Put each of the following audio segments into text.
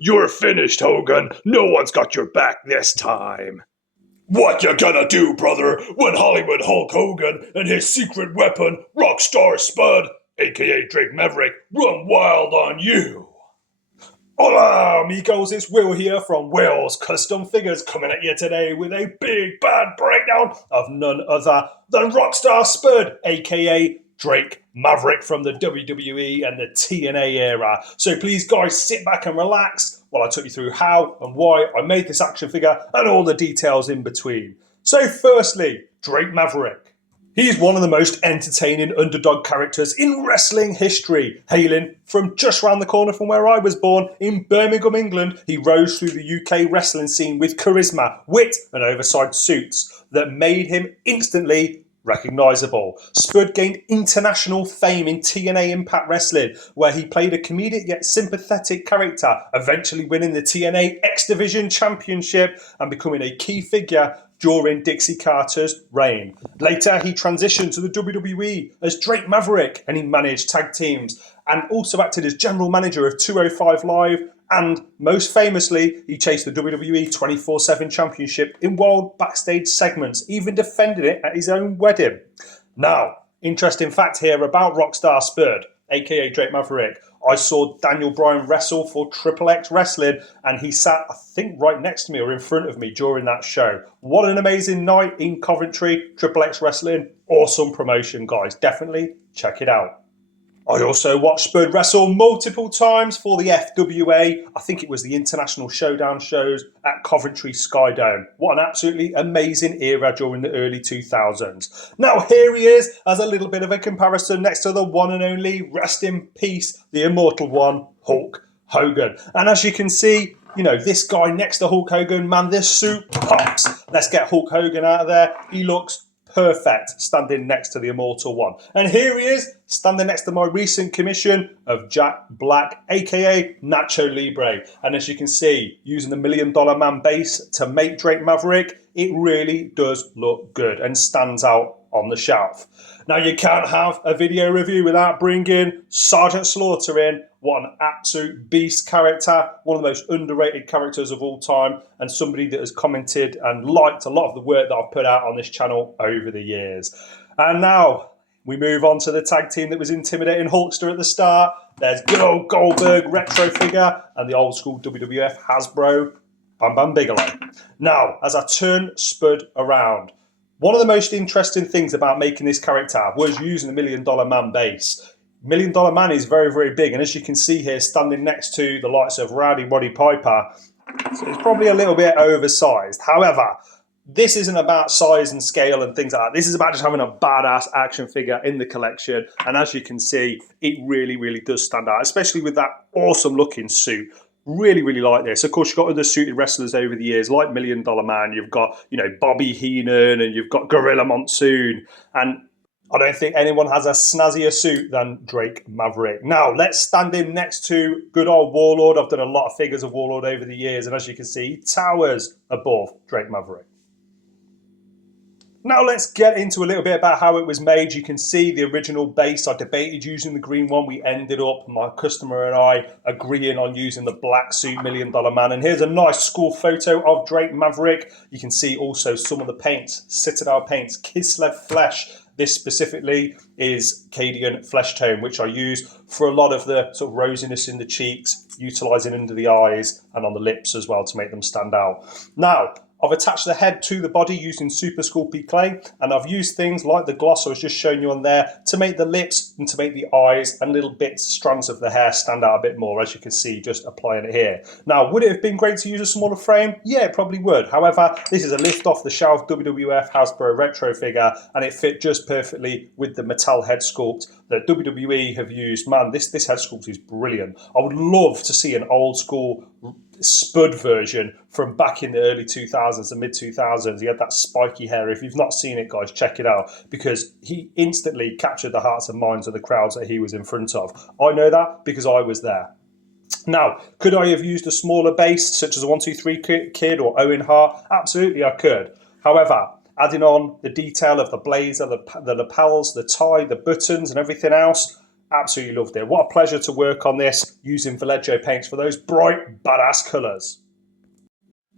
You're finished, Hogan. No one's got your back this time. What you gonna do, brother, when Hollywood Hulk Hogan and his secret weapon, Rockstar Spud, aka Drake Maverick, run wild on you? Hola, amigos, it's Will here from Will's Custom Figures, coming at you today with a big bad breakdown of none other than Rockstar Spud, aka Drake Maverick from the WWE and the TNA era. So please, guys, sit back and relax while I took you through how and why I made this action figure and all the details in between. So firstly, Drake Maverick. He's one of the most entertaining underdog characters in wrestling history. Hailing from just round the corner from where I was born in Birmingham, England, he rose through the UK wrestling scene with charisma, wit and oversized suits that made him instantly recognisable. Spud gained international fame in TNA Impact Wrestling, where he played a comedic yet sympathetic character, eventually winning the TNA X Division Championship and becoming a key figure during Dixie Carter's reign. Later, he transitioned to the WWE as Drake Maverick, and he managed tag teams and also acted as general manager of 205 Live, and most famously, he chased the WWE 24/7 Championship in wild backstage segments, even defending it at his own wedding. Now, interesting fact here about Rockstar Spud, aka Drake Maverick. I saw Daniel Bryan wrestle for Triple X Wrestling, and he sat, I think, right next to me or in front of me during that show. What an amazing night in Coventry, Triple X Wrestling. Awesome promotion, guys. Definitely check it out. I also watched Spud wrestle multiple times for the FWA. I think it was the International Showdown shows at Coventry Skydome. What an absolutely amazing era during the early 2000s. Now here he is as a little bit of a comparison next to the one and only, rest in peace, the immortal one, Hulk Hogan. And as you can see, you know, this guy next to Hulk Hogan, man, this suit pops. Let's get Hulk Hogan out of there. He looks perfect standing next to the immortal one. And here he is standing next to my recent commission of Jack Black, aka Nacho Libre. And as you can see, using the $1 Million Man base to make Drake Maverick, it really does look good and stands out on the shelf. Now, you can't have a video review without bringing Sergeant Slaughter in. What an absolute beast character, one of the most underrated characters of all time, and somebody that has commented and liked a lot of the work that I've put out on this channel over the years. And now we move on to the tag team that was intimidating Hulkster at the start. There's good old Goldberg retro figure and the old school WWF Hasbro Bam Bam Bigelow. Now, as I turn Spud around, one of the most interesting things about making this character was using the $1 Million Man base. $1 Million Man is very, very big, and as you can see here, standing next to the likes of Rowdy Roddy Piper, so it's probably a little bit oversized. However, this isn't about size and scale and things like that. This is about just having a badass action figure in the collection, and as you can see, it really, really does stand out, especially with that awesome looking suit. Really, really like this. Of course, you've got other suited wrestlers over the years, like $1 Million Man. You've got, you know, Bobby Heenan, and you've got Gorilla Monsoon. And I don't think anyone has a snazzier suit than Drake Maverick. Now, let's stand him next to good old Warlord. I've done a lot of figures of Warlord over the years, and as you can see, he towers above Drake Maverick. Now let's get into a little bit about how it was made. You can see the original base. I debated using the green one. We ended up, my customer and I, agreeing on using the black suit $1 Million Man. And here's a nice school photo of Drake Maverick. You can see also some of the paints, Citadel paints, Kislev Flesh. This specifically is Cadian Flesh Tone, which I use for a lot of the sort of rosiness in the cheeks, utilising under the eyes and on the lips as well to make them stand out. Now, I've attached the head to the body using Super Sculpey clay, and I've used things like the gloss I was just showing you on there to make the lips and to make the eyes and little bits, strands of the hair stand out a bit more, as you can see, just applying it here. Now, would it have been great to use a smaller frame? Yeah, it probably would. However, this is a lift off the shelf WWF Hasbro retro figure, and it fit just perfectly with the metal head sculpt that WWE have used. Man, this head sculpt is brilliant. I would love to see an old school Spud version from back in the early 2000s and mid 2000s. He had that spiky hair. If you've not seen it, guys, check it out, because he instantly captured the hearts and minds of the crowds that he was in front of. I know that because I was there. Now, could I have used a smaller base such as a 1-2-3 Kid or Owen Hart? Absolutely, I could. However, adding on the detail of the blazer, the lapels, the tie, the buttons and everything else, Absolutely loved it. What a pleasure to work on this using Vallejo paints for those bright, badass colours.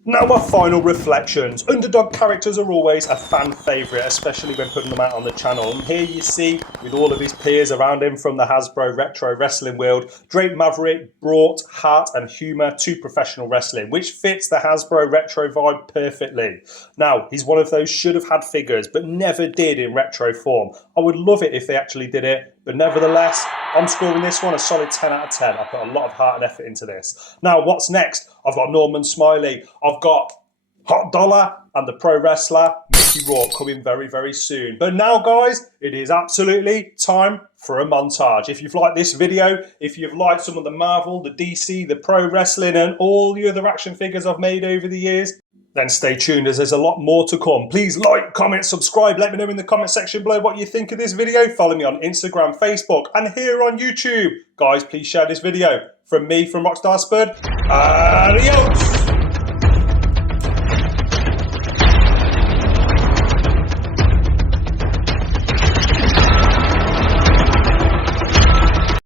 Now my final reflections. Underdog characters are always a fan favourite, especially when putting them out on the channel. And here you see, with all of his peers around him from the Hasbro retro wrestling world, Drake Maverick brought heart and humour to professional wrestling, which fits the Hasbro retro vibe perfectly. Now, he's one of those should have had figures, but never did in retro form. I would love it if they actually did it, but nevertheless, I'm scoring this one a solid 10 out of 10. I put a lot of heart and effort into this. Now, what's next? I've got Norman Smiley. I've got Hot Dollar and the pro wrestler Mickey Rourke coming very, very soon. But now, guys, it is absolutely time for a montage. If you've liked this video, if you've liked some of the Marvel, the DC, the pro wrestling, and all the other action figures I've made over the years, then stay tuned as there's a lot more to come. Please like, comment, subscribe. Let me know in the comment section below what you think of this video. Follow me on Instagram, Facebook, and here on YouTube. Guys, please share this video. From me, from Rockstar Spud, adios!